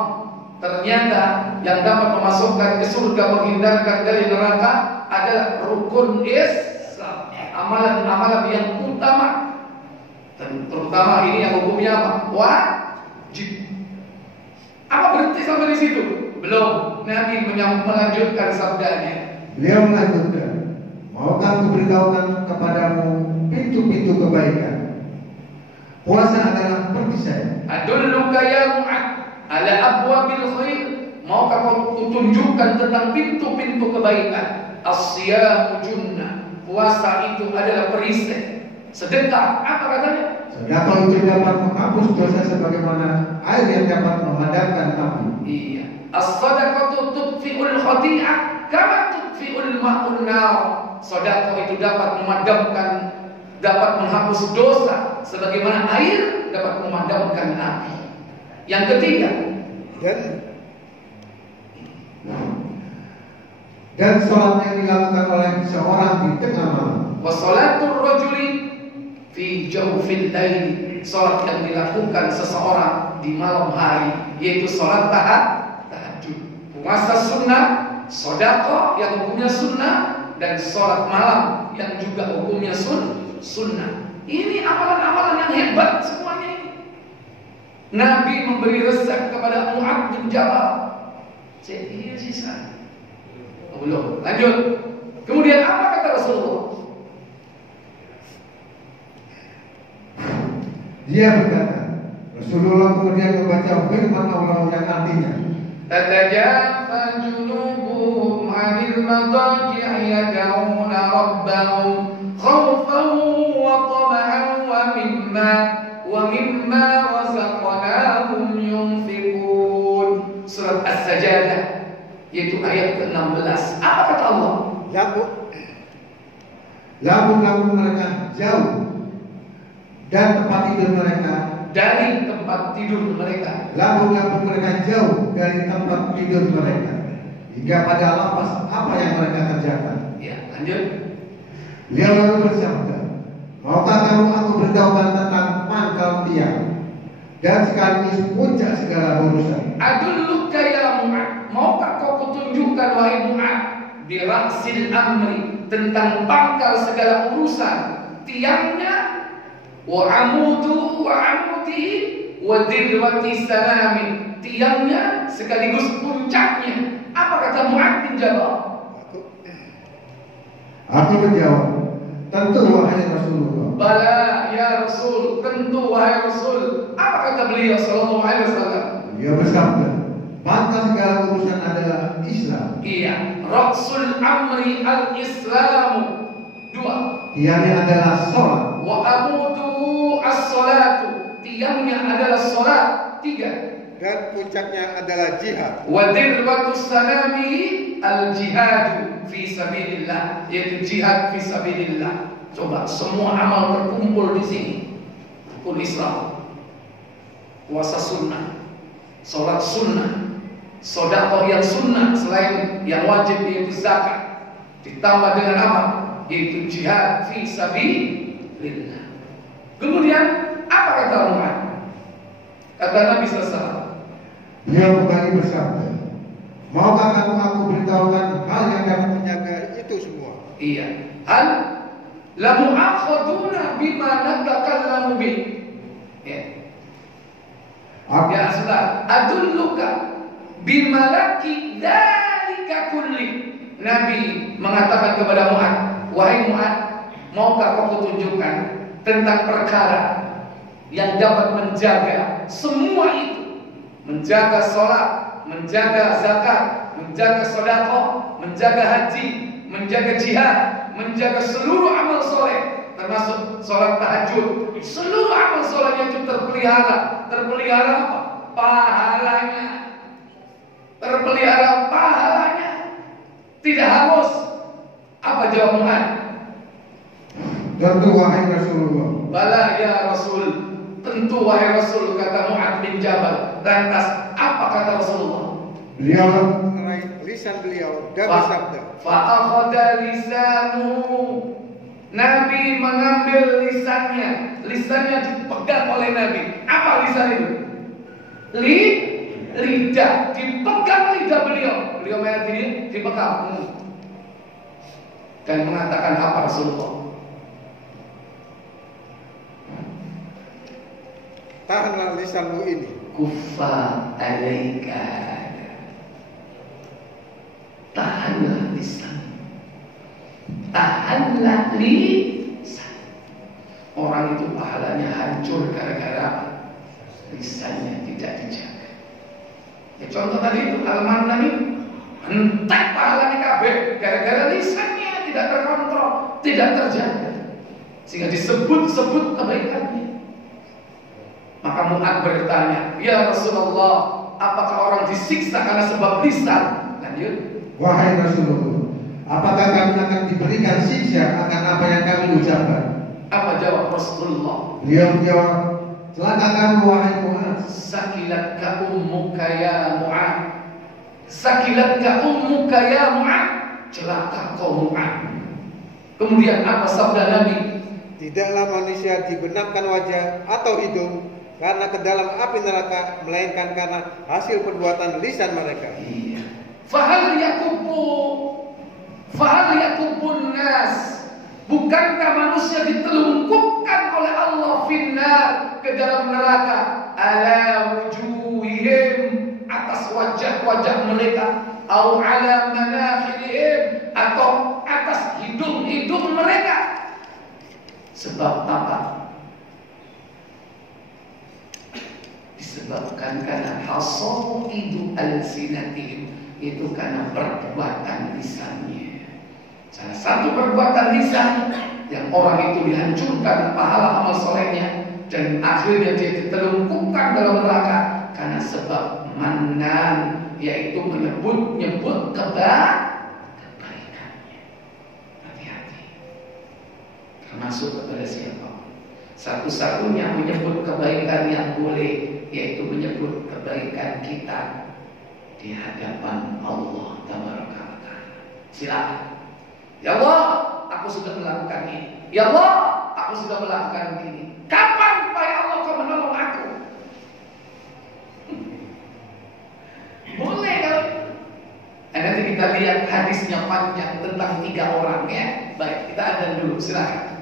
Ternyata yang dapat memasukkan ke surga, menghindarkan dari neraka adalah rukun Islam, amalan-amalan yang utama. Dan terutama ini yang hukumnya apa? Wajib. Apa berhenti sampai di situ? Belum. Nabi melanjutkan sabdanya. Beliau melanjutkan, maukah aku beritahukan kepadamu pintu-pintu kebaikan? Puasa adalah perisai. Adulluka ya Mu'adz ala abwabil khair. Maukah kau tunjukkan tentang pintu-pintu kebaikan? As-siyamu junnah. Puasa itu adalah perisai. Sedekah, apa katanya? Sedekah itu dapat menghapus dosa sebagaimana air yang dapat memadamkan api. Iya. As-sadaqatu tudfi'ul khati'ah kama tudfi'ul ma'un nar. Sedekah itu dapat memadamkan, dapat menghapus dosa sebagaimana air dapat memadamkan api. Yang ketiga, dan sholat yang dilakukan oleh seorang di tengah malam. Wa sholatur rajuli fi jawfil lail. Sholat yang dilakukan seseorang di malam hari, yaitu sholat tahajud. Puasa sunnah, sedekah yang hukumnya sunnah, dan sholat malam yang juga hukumnya sunnah. Ini amalan-amalan yang hebat semuanya ini. Nabi memberi resep kepada Mu'adz bin Jabal. Iya sisa. Belum. Lanjut. Kemudian apa kata Rasulullah? Dia berkata, Rasulullah kemudian membaca firman Allah yang artinya, تتجافى جنوبهم عن المضاجع يدعون ربهم خوفا وطمعا ومما yaitu ayat ke-16. Apa kata Allah? Lambung-lambung mereka jauh dan tempat tidur mereka dari tempat tidur mereka. Lambung-lambung mereka jauh dari tempat tidur mereka, hingga pada lapas apa yang mereka kerjakan. Ya, lanjut. Beliau lalu bersabda, maukah kamu aku beritahukan tentang pangkal tiang dan sekaligus puncak segala urusan? Adulluka ya Mu'ad, maukah kau kutunjukkan wahai Mu'ad, bi ra'sil amri, tentang pangkal segala urusan, tiangnya, wa amudu wa amudi wa dirwati sanami, tiangnya sekaligus puncaknya. Apa kata Mu'ad bin Jabal? Aku menjawab, tentu wahai Rasulullah. Bala ya Rasul, tentu wahai Rasul. Apa kata beliau sallallahu alaihi wasallam? Beliau bersabda, pangkal segala urusan adalah Islam. Iya, Rasul amri al-Islamu. Dua. Tiangnya adalah sholat. Wa amudu as-salatu, tiangnya adalah sholat. Tiga. Dan puncaknya adalah jihad. Wa dirwatus sanami al-jihadu fi sabilillah, yaitu jihad fi sabilillah. Coba semua amal terkumpul di sini. Rukun Islam, puasa sunnah, sholat sunnah, sedekah yang sunnah selain yang wajib yaitu zakat, ditambah dengan apa? Yaitu jihad fi sabilillah. Kemudian apa kata Mu'ad? Kata Nabi SAW, beliau kembali bersabda, maukah kamu aku beritahukan hal yang dapat menjaga itu semua? iya, hal la mu'akhaduna bima natakallamu bih. Ya. Ya sudah, adulluka bimalaki dzalika kulli. Nabi mengatakan kepada Mu'ad, wahai Mu'ad, maukah kau kutunjukkan tentang perkara yang dapat menjaga semua itu, menjaga sholat, menjaga zakat, menjaga sedekah, menjaga haji, menjaga jihad, menjaga seluruh amal soleh, termasuk sholat tahajud. Seluruh amal solehnya itu terpelihara. Terpelihara apa? Pahalanya. Terpelihara pahalanya. Tidak hangus. Apa jawab Mu'ad? Tentu wahai Rasulullah. Bala ya Rasul, tentu wahai Rasul, kata Mu'ad bin Jabal. Lantas apa kata Rasulullah? Beliau meraih lisan beliau dan bersabda, fa'akhadha lisanu. Nabi mengambil lisannya. Lisannya dipegang oleh Nabi. Apa lisan itu? Lidah. Dipegang lidah beliau. Beliau merah gini, dipegang. Dan mengatakan apa Rasulullah? tahanlah lisanmu ini. Kufa alaika. Tahanlah lisan. Tahanlah lisan. Orang itu pahalanya hancur gara-gara lisannya tidak dijaga. Ya, contoh tadi itu Al-Mannan itu entek pahalanya kabeh gara-gara lisannya tidak terkontrol, tidak terjaga, sehingga disebut-sebut kebaikannya. Maka Mu'ad bertanya, ya Rasulullah, apakah orang disiksa karena sebab lisan? Lanjut. Wahai Rasulullah, apakah kami akan diberikan siksa akan apa yang kami ucapkan? Apa jawab Rasulullah? Beliau menjawab, celaka kamu wahai Mu'ad. Sakilatka ummuka ya Mu'ad. Sakilatka ummuka ya Mu'ad. Celaka kau Mu'ad. Kemudian apa sabda Nabi? Tidaklah manusia dibenamkan wajah atau hidung karena ke dalam api neraka, melainkan karena hasil perbuatan lisan mereka. Iya. Fahal yakubun nas. Bukankah manusia ditelungkupkan oleh Allah finnar, ke dalam neraka, ala wujuhihim, atas wajah-wajah mereka, au ala manakhirihim, atau atas hidung-hidung mereka. Sebab apa? Disebabkan karena hasaidu alsinatihim, itu karena perbuatan lisannya. Salah satu perbuatan lisan yang orang itu dihancurkan pahala amal solehnya, dan akhirnya dia ditelungkupkan dalam neraka karena sebab mannan, yaitu menyebut kebaikannya. Hati-hati. Termasuk kepada siapa? Satu-satunya menyebut kebaikan yang boleh, yaitu menyebut kebaikan kita di hadapan Allah Tabaraka wa Ta'ala. Silakan. Ya Allah, aku sudah melakukan ini. Ya Allah, aku sudah melakukan ini. Kapan ya Allah kau menolong aku? Boleh kalau. Nanti kita lihat hadisnya panjang tentang 3 orang ya. Baik, kita adzan dulu. Silakan.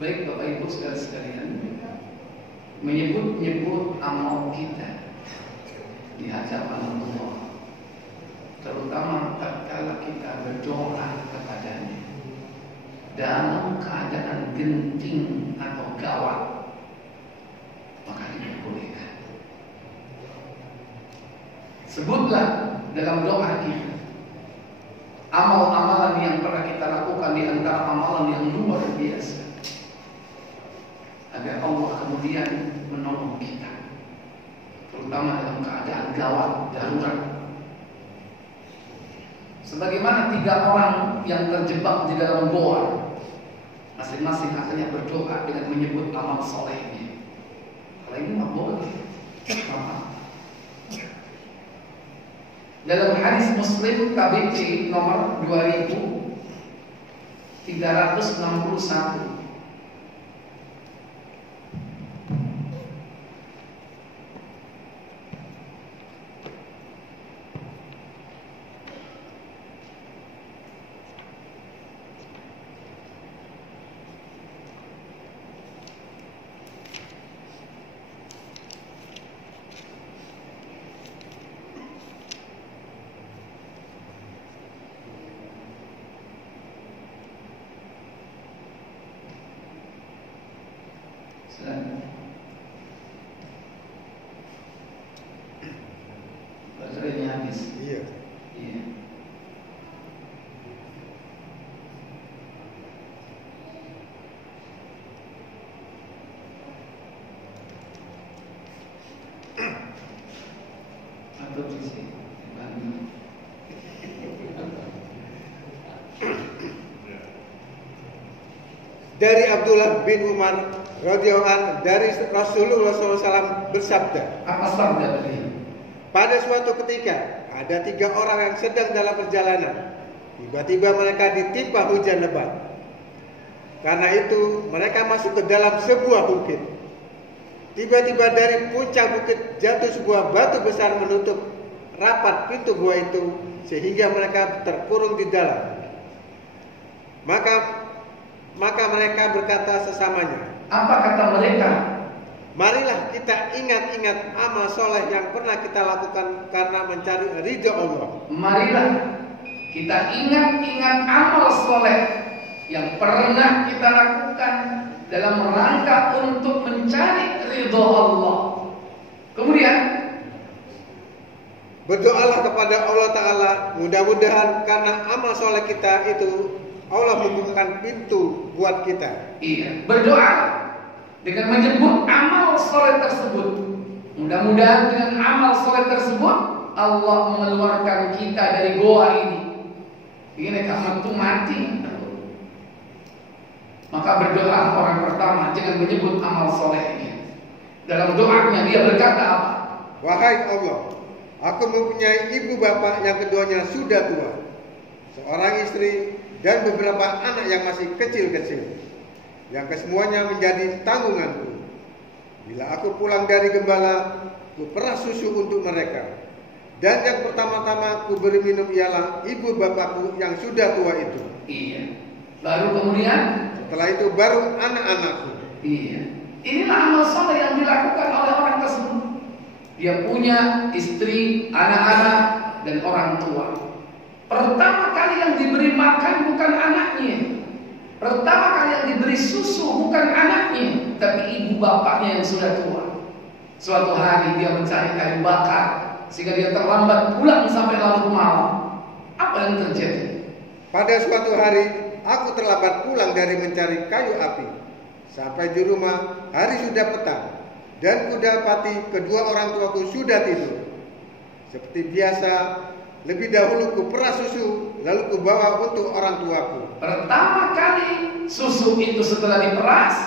Baik Bapak Ibu sekalian, menyebut-nyebut amal kita di hadapan Allah, terutama tatkala kita berdoa kepadanya dalam keadaan genting atau gawat, maka diperbolehkan. Sebutlah dalam doa kita amal-amalan yang pernah kita lakukan di antara amalan yang luar biasa, agar Allah kemudian menolong kita, terutama dalam keadaan gawat, darurat. Sebagaimana 3 orang yang terjebak di dalam goa, masing-masing akhirnya berdoa dengan menyebut amal solehnya. Kalau ini mah boleh. Dalam hadis Muslim KBC nomor 2361, baterainya habis. Iya. Iya. Atau di sini. Dari Abdullah bin Umar radhiyallahu anhu dari Rasulullah SAW bersabda, Apa sabda beliau? pada suatu ketika ada 3 orang yang sedang dalam perjalanan. Tiba-tiba mereka ditimpa hujan lebat. Karena itu mereka masuk ke dalam sebuah bukit. Tiba-tiba dari puncak bukit jatuh sebuah batu besar menutup rapat pintu gua itu, sehingga mereka terkurung di dalam. Maka mereka berkata sesamanya, Apa kata mereka? marilah kita ingat-ingat amal soleh yang pernah kita lakukan karena mencari ridho Allah. Marilah kita ingat-ingat amal soleh yang pernah kita lakukan dalam rangka untuk mencari ridho Allah. Kemudian Berdoalah kepada Allah Ta'ala, mudah-mudahan karena amal soleh kita itu Allah membukakan pintu buat kita. iya, berdoa dengan menyebut amal soleh tersebut. Mudah-mudahan dengan amal soleh tersebut Allah mengeluarkan kita dari goa ini. Ini kamu tuh mati. Maka berdoa orang pertama dengan menyebut amal solehnya. Dalam doanya dia berkata apa? Wahai Allah, aku mempunyai ibu bapak yang keduanya sudah tua, seorang istri dan beberapa anak yang masih kecil-kecil, yang kesemuanya menjadi tanggunganku. Bila aku pulang dari gembala, ku peras susu untuk mereka. Dan yang pertama-tama ku beri minum ialah ibu bapakku yang sudah tua itu. Iya. Baru kemudian? Setelah itu baru anak-anakku. Iya. Inilah amal soleh yang dilakukan oleh orang tersebut. Dia punya istri, anak-anak, dan orang tua. Pertama kali yang diberi makan bukan anaknya. Pertama kali yang diberi susu bukan anaknya, tapi ibu bapaknya yang sudah tua. Suatu hari dia mencari kayu bakar, sehingga dia terlambat pulang sampai larut malam. Apa yang terjadi? Pada suatu hari, aku terlambat pulang dari mencari kayu api. Sampai di rumah, hari sudah petang, dan kudapati kedua orang tuaku sudah tidur. Seperti biasa, lebih dahulu ku peras susu, lalu ku bawa untuk orang tuaku. Pertama kali susu itu setelah diperas,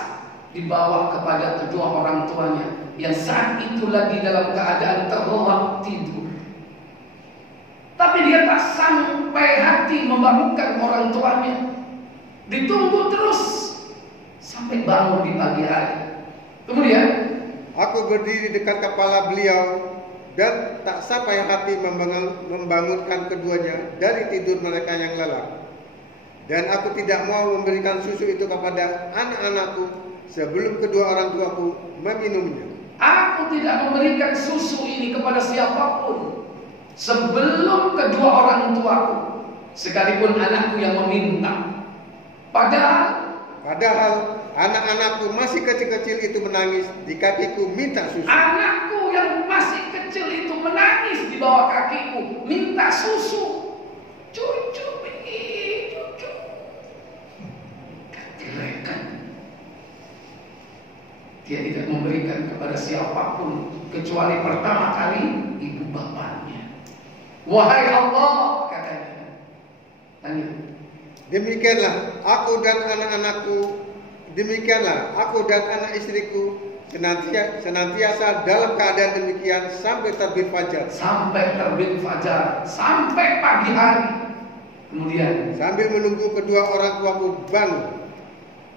dibawa kepada kedua orang tuanya yang saat itu lagi dalam keadaan terlelap tidur. Tapi dia tak sampai hati membangunkan orang tuanya. Ditunggu terus sampai bangun di pagi hari. Kemudian aku berdiri dekat kepala beliau dan tak sampai hati membangunkan keduanya dari tidur mereka yang lelap. Dan aku tidak mau memberikan susu itu kepada anak-anakku sebelum kedua orang tuaku meminumnya. Aku tidak memberikan susu ini kepada siapapun sebelum kedua orang tuaku, sekalipun anakku yang meminta. Padahal anak-anakku masih kecil-kecil itu menangis di kakiku minta susu. Anakku yang masih kecil itu menangis di bawah kakiku minta susu. Cucu ini, cucu. Keren. Dia tidak memberikan kepada siapapun kecuali pertama kali ibu bapaknya. Wahai Allah, katanya. Lanjut. Demikianlah aku dan anak istriku senantiasa dalam keadaan demikian sampai terbit fajar. Sampai pagi hari. Kemudian sambil menunggu kedua orang tuaku bangun.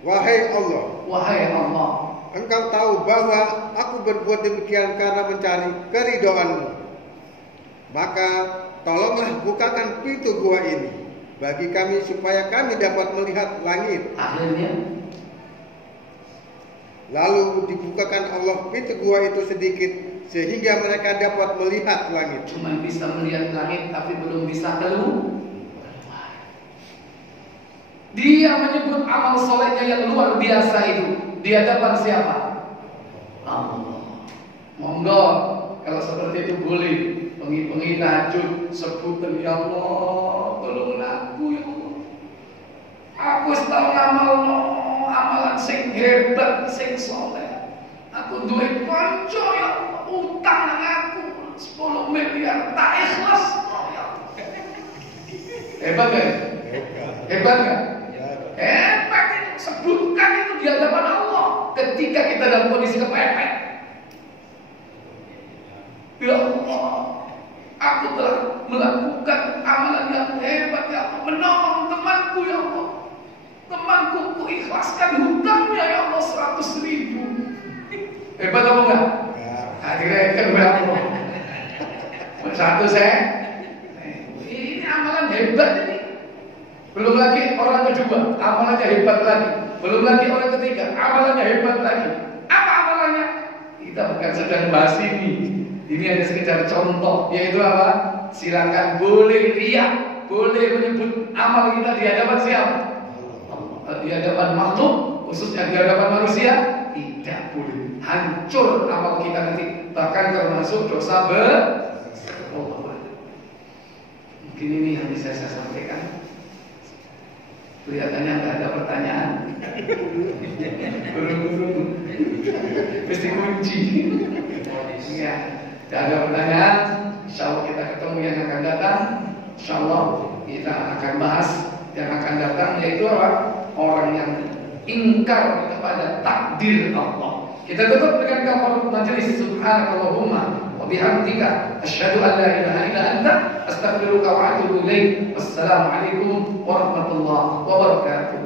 Wahai Allah, Engkau tahu bahwa aku berbuat demikian karena mencari keridhaan-Mu. Maka tolonglah bukakan pintu gua ini bagi kami supaya kami dapat melihat langit. Akhirnya lalu dibukakan Allah pintu gua itu sedikit sehingga mereka dapat melihat langit. Cuma bisa melihat langit tapi belum bisa keluar. Dia menyebut amal solehnya yang luar biasa itu di hadapan siapa? Allah. Monggo kalau seperti itu boleh pengi tahajud sebutan ya Allah, tolong aku ya Allah. Aku tahu amalan sing hebat, sing soleh. Aku duit konco ya Allah, utang aku 10 miliar tak ikhlas. Hebat gak? Hebat gak? Hebat itu, sebutkan itu di hadapan Allah ketika kita dalam kondisi kepepet. Ya Allah, aku telah melakukan amalan yang hebat ya Allah, menolong temanku ya Allah. Temanku ku ikhlaskan hutangnya ya Allah 100.000. Hebat apa enggak? Direkan berapa? Satu saya. Ini amalan hebat ini. Belum lagi orang kedua, amalannya hebat lagi. Belum lagi orang ketiga, amalannya hebat lagi. Apa amalannya? Kita bukan sedang bahas ini. Ini hanya sekedar contoh, yaitu apa? Silakan boleh riya, boleh menyebut amal kita di hadapan siapa? Di hadapan makhluk, khususnya di hadapan manusia, tidak boleh. Hancur amal kita nanti, bahkan termasuk dosa bertobat. Mungkin ini yang bisa saya sampaikan. Kelihatannya nggak ada pertanyaan. Buru-buru, mesti kunci. Ya, nggak ada pertanyaan. Insya Allah kita ketemu yang akan datang. Insya Allah kita akan bahas yang akan datang, yaitu apa? Orang yang ingkar kepada takdir Allah. Kita tutup dengan kafarat majelis. Subhanakallahumma wa bihamdika asyhadu an la ilaha illa anta astaghfiruka wa atubu ilaik. Wassalamualaikum warahmatullahi wabarakatuh.